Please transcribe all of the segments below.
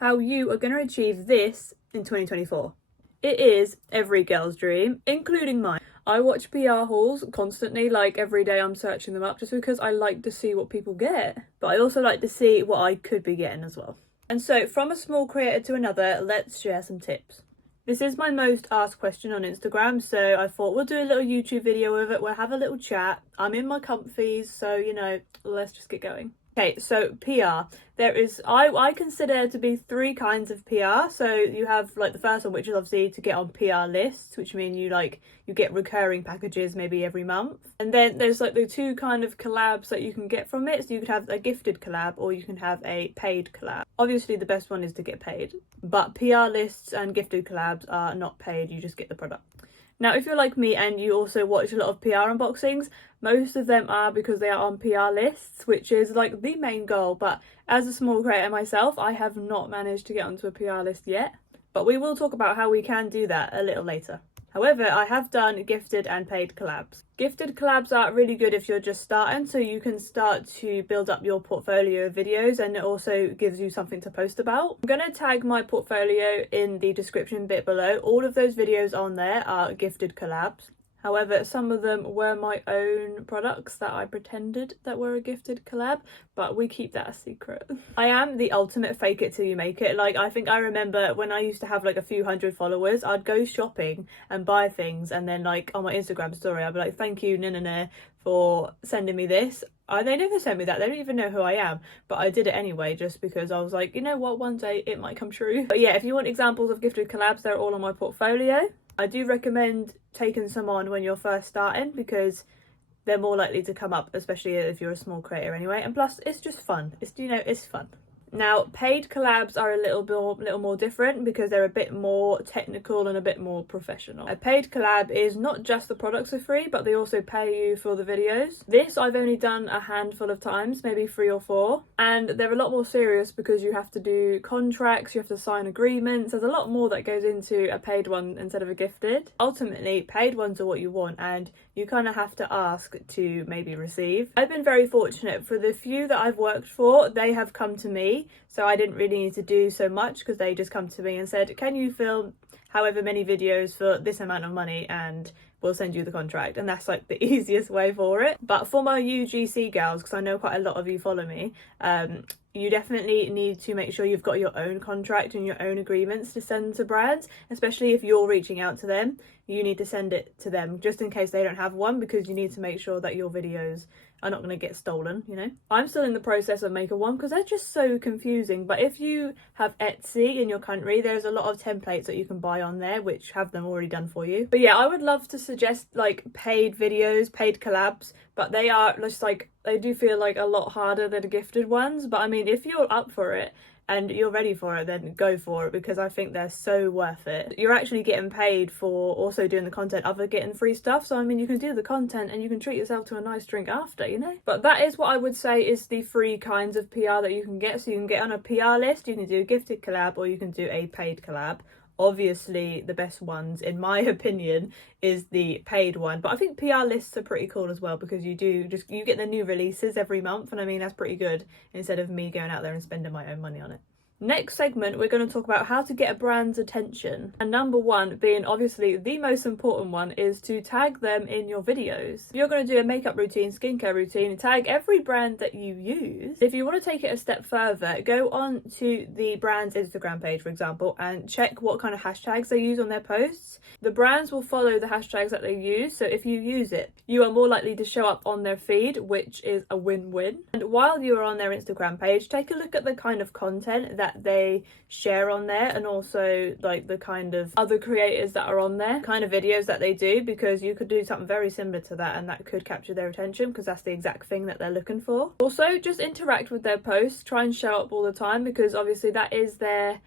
how you are going to achieve this in 2024. It is every girl's dream, including mine. I watch PR hauls constantly, like every day I'm searching them up just because I like to see what people get. But I also like to see what I could be getting as well. And so from a small creator to another, let's share some tips. This is my most asked question on Instagram, so I thought we'll do a little YouTube video of it. We'll have a little chat. I'm in my comfies, so, you know, let's just get going. Okay, so PR. There is, I consider to be 3 kinds of PR. So you have like the first one, which is obviously to get on PR lists, which mean you get recurring packages maybe every month. And then there's like the 2 kind of collabs that you can get from it. So you could have a gifted collab or you can have a paid collab. Obviously the best one is to get paid, but PR lists and gifted collabs are not paid, you just get the product. Now, if you're like me and you also watch a lot of PR unboxings, most of them are because they are on PR lists, which is like the main goal. But as a small creator myself, I have not managed to get onto a PR list yet. But we will talk about how we can do that a little later. However, I have done gifted and paid collabs. Gifted collabs are really good if you're just starting, so you can start to build up your portfolio of videos, and it also gives you something to post about. I'm going to tag my portfolio in the description bit below. All of those videos on there are gifted collabs. However, some of them were my own products that I pretended that were a gifted collab, but we keep that a secret. I am the ultimate fake it till you make it. Like, I think I remember when I used to have like a few hundred followers, I'd go shopping and buy things, and then like on my Instagram story, I'd be like, thank you, for sending me this. They never sent me that. They don't even know who I am, but I did it anyway just because I was like, you know what, one day it might come true. But yeah, if you want examples of gifted collabs, they're all on my portfolio. I do recommend taking some on when you're first starting because they're more likely to come up, especially if you're a small creator anyway. And plus, it's just fun. It's fun. Now, paid collabs are a little more different because they're a bit more technical and a bit more professional. A paid collab is not just the products are free, but they also pay you for the videos. This I've only done a handful of times, maybe 3 or 4, and they're a lot more serious because you have to do contracts, you have to sign agreements. There's a lot more that goes into a paid one instead of a gifted. Ultimately, paid ones are what you want, and you kind of have to ask to maybe receive. I've been very fortunate. For the few that I've worked for, they have come to me, so I didn't really need to do so much because they just come to me and said, can you film however many videos for this amount of money and we'll send you the contract. And that's like the easiest way for it. But for my UGC girls, because I know quite a lot of you follow me, you definitely need to make sure you've got your own contract and your own agreements to send to brands, especially if you're reaching out to them. You need to send it to them just in case they don't have one, because you need to make sure that your videos are not going to get stolen, you know. I'm still in the process of making one because they're just so confusing. But if you have Etsy in your country, there's a lot of templates that you can buy on there which have them already done for you. But yeah, I would love to suggest like paid videos, paid collabs, but they are just like, they do feel like a lot harder than gifted ones. But I mean, if you're up for it and you're ready for it, then go for it, because I think they're so worth it. You're actually getting paid for also doing the content, other getting free stuff. So I mean, you can do the content and you can treat yourself to a nice drink after, you know. But that is what I would say is the 3 kinds of PR that you can get. So you can get on a PR list, you can do a gifted collab, or you can do a paid collab. Obviously the best ones in my opinion is the paid one, but I think PR lists are pretty cool as well, because you get the new releases every month, and I mean, that's pretty good instead of me going out there and spending my own money on it. Next segment, we're going to talk about how to get a brand's attention. And number 1, being obviously the most important one, is to tag them in your videos. If you're going to do a makeup routine, skincare routine, tag every brand that you use. If you want to take it a step further, go on to the brand's Instagram page, for example, and check what kind of hashtags they use on their posts. The brands will follow the hashtags that they use, so if you use it, you are more likely to show up on their feed, which is a win-win. And while you are on their Instagram page, take a look at the kind of content that they share on there, and also like the kind of other creators that are on there, kind of videos that they do, because you could do something very similar to that and that could capture their attention, because that's the exact thing that they're looking for. Also, just interact with their posts, try and show up all the time, because obviously that is their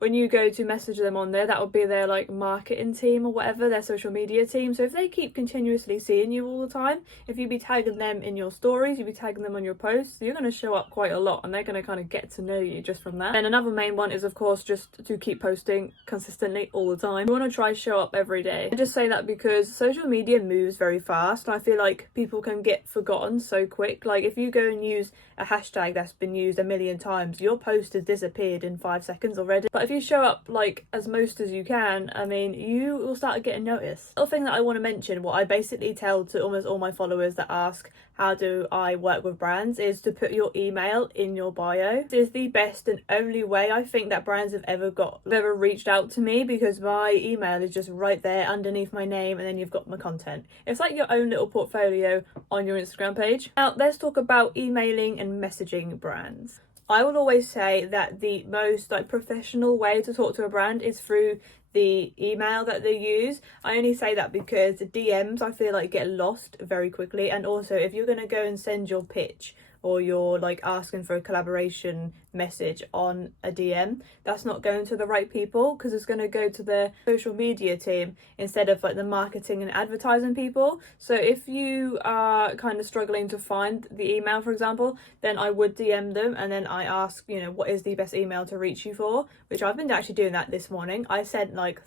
when you go to message them on there, that would be their like marketing team or whatever, their social media team. So if they keep continuously seeing you all the time, if you be tagging them in your stories, you be tagging them on your posts, you're going to show up quite a lot, and they're going to kind of get to know you just from that. And another main one is, of course, just to keep posting consistently all the time. You want to try show up every day. I just say that because social media moves very fast. I feel like people can get forgotten so quick. Like if you go and use a hashtag that's been used a million times, your post has disappeared in 5 seconds already. But if you show up like as most as you can, I mean, you will start getting noticed. Another thing that I want to mention, what I basically tell to almost all my followers that ask how do I work with brands, is to put your email in your bio. This is the best and only way I think that brands have ever reached out to me, because my email is just right there underneath my name, and then you've got my content. It's like your own little portfolio on your Instagram page. Now let's talk about emailing and messaging brands. I will always say that the most like professional way to talk to a brand is through the email that they use. I only say that because DMs I feel like get lost very quickly, and also if you're going to go and send your pitch or you're like asking for a collaboration message on a DM, that's not going to the right people, because it's going to go to the social media team instead of like the marketing and advertising people. So if you are kind of struggling to find the email, for example, then I would DM them, and then I ask, you know, what is the best email to reach you for, which I've been actually doing that this morning. I sent like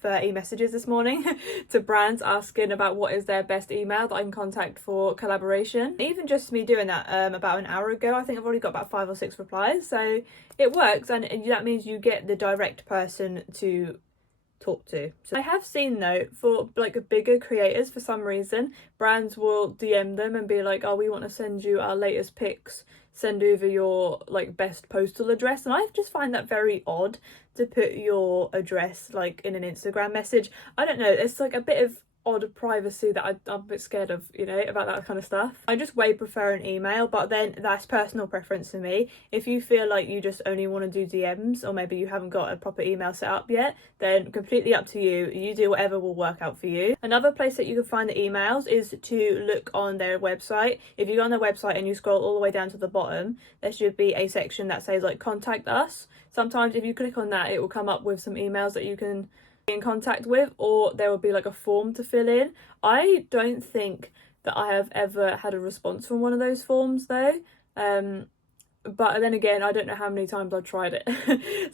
30 messages this morning to brands asking about what is their best email that I can contact for collaboration. Even just me doing that about an hour ago, I think I've already got about 5 or 6 replies. So it works, and that means you get the direct person to talk to. So I have seen though, for like bigger creators, for some reason brands will DM them and be like, oh, we want to send you our latest pics, send over your like best postal address. And I just find that very odd to put your address like in an Instagram message. I don't know, it's like a bit of odd privacy that I'm a bit scared of, you know, about that kind of stuff. I just way prefer an email, but then that's personal preference for me. If you feel like you just only want to do DMs, or maybe you haven't got a proper email set up yet, then completely up to you. You do whatever will work out for you. Another place that you can find the emails is to look on their website. If you go on their website and you scroll all the way down to the bottom, there should be a section that says like contact us. Sometimes if you click on that, it will come up with some emails that you can in contact with, or there will be like a form to fill in. I don't think that I have ever had a response from one of those forms though, but then again, I don't know how many times I've tried it.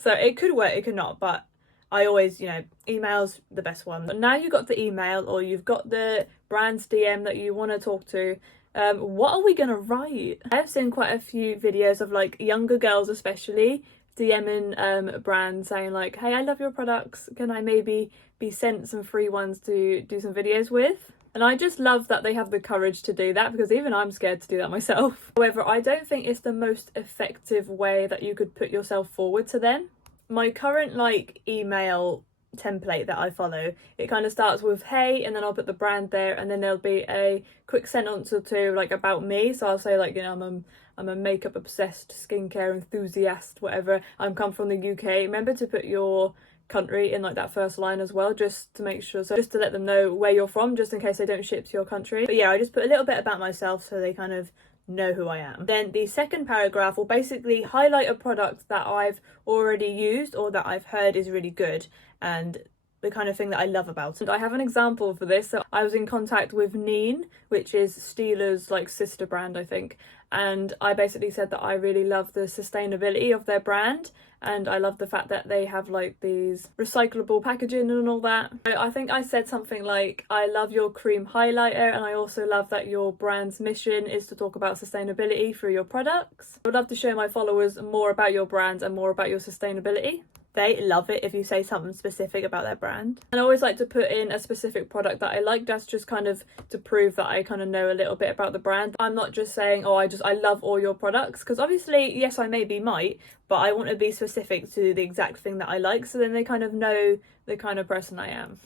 So it could work, it could not, but I always, you know, email's the best one. But now you've got the email, or you've got the brand's DM that you want to talk to, what are we gonna write? I've seen quite a few videos of like younger girls especially DMing brands saying like, hey, I love your products, can I maybe be sent some free ones to do some videos with? And I just love that they have the courage to do that, because even I'm scared to do that myself. However, I don't think it's the most effective way that you could put yourself forward to them. My current like email template that I follow, it kind of starts with hey, and then I'll put the brand there, and then there'll be a quick sentence or two like about me. So I'll say like, you know, I'm a makeup obsessed skincare enthusiast, whatever. I'm come from the UK. Remember to put your country in like that first line as well, just to make sure, so just to let them know where you're from, just in case they don't ship to your country. But yeah, I just put a little bit about myself so they kind of know who I am. Then the second paragraph will basically highlight a product that I've already used or that I've heard is really good, and the kind of thing that I love about it. And I have an example for this. So I was in contact with Neen, which is Steela's like sister brand, I think, and I basically said that I really love the sustainability of their brand, and I love the fact that they have like these recyclable packaging and all that. So I think I said something like, I love your cream highlighter, and I also love that your brand's mission is to talk about sustainability through your products. I would love to show my followers more about your brand and more about your sustainability. They love it if you say something specific about their brand. And I always like to put in a specific product that I like. That's just kind of to prove that I kind of know a little bit about the brand. I'm not just saying, oh, I love all your products, because obviously, yes, I maybe might, but I want to be specific to the exact thing that I like, so then they kind of know the kind of person I am,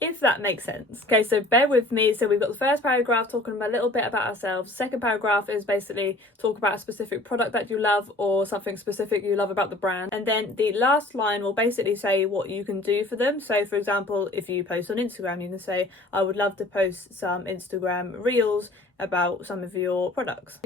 if that makes sense. Okay, so bear with me. So we've got the first paragraph talking a little bit about ourselves. Second paragraph is basically talk about a specific product that you love, or something specific you love about the brand. And then the last line will basically say what you can do for them. So for example, if you post on Instagram, you can say, I would love to post some Instagram reels about some of your products.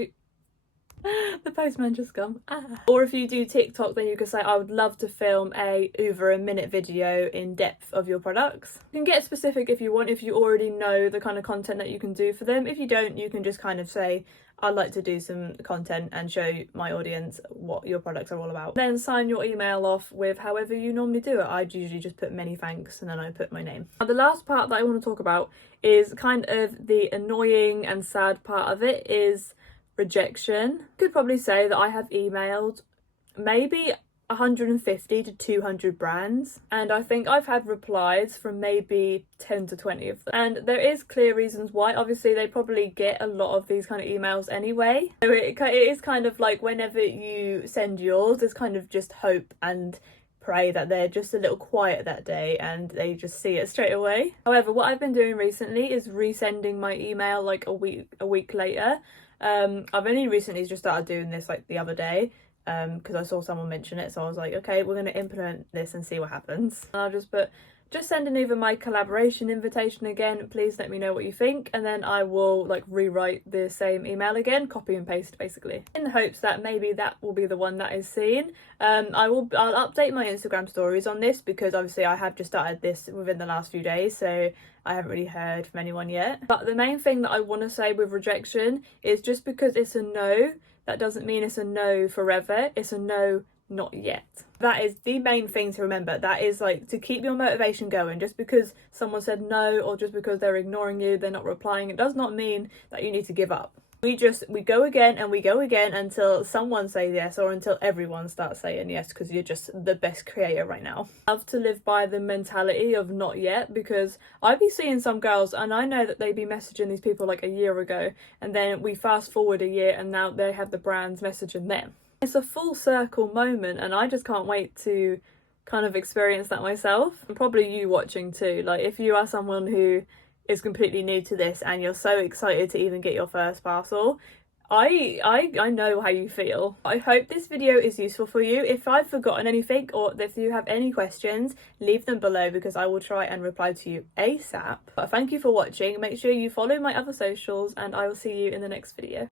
The postman just come. Ah. Or if you do TikTok, then you can say, I would love to film over a minute video in depth of your products. You can get specific if you want, if you already know the kind of content that you can do for them. If you don't, you can just kind of say, I'd like to do some content and show my audience what your products are all about. Then sign your email off with however you normally do it. I'd usually just put many thanks and then I put my name. Now, the last part that I want to talk about is kind of the annoying and sad part of it is rejection. Could probably say that I have emailed maybe 150 to 200 brands, and I think I've had replies from maybe 10 to 20 of them. And there is clear reasons why. Obviously they probably get a lot of these kind of emails anyway, so it is kind of like whenever you send yours, it's kind of just hope and pray that they're just a little quiet that day and they just see it straight away. However, what I've been doing recently is resending my email like a week later. I've only recently just started doing this like the other day because I saw someone mention it, so I was like, okay, we're going to implement this and see what happens. And I'll just put, just sending over my collaboration invitation again, please let me know what you think, and then I will like rewrite the same email again, copy and paste basically, in the hopes that maybe that will be the one that is seen. I'll update my Instagram stories on this because obviously I have just started this within the last few days, so I haven't really heard from anyone yet. But the main thing that I want to say with rejection is just because it's a no, that doesn't mean it's a no forever. It's a no, not yet. That is the main thing to remember. That is like to keep your motivation going. Just because someone said no or just because they're ignoring you, they're not replying, it does not mean that you need to give up. We go again and we go again until someone says yes or until everyone starts saying yes, because you're just the best creator right now. I love to live by the mentality of not yet, because I've been seeing some girls and I know that they'd be messaging these people like a year ago, and then we fast forward a year and now they have the brands messaging them. It's a full circle moment and I just can't wait to kind of experience that myself. And probably you watching too. Like if you are someone who is completely new to this and you're so excited to even get your first parcel, I know how you feel. I hope this video is useful for you. If I've forgotten anything or if you have any questions, leave them below because I will try and reply to you ASAP. But thank you for watching. Make sure you follow my other socials and I will see you in the next video.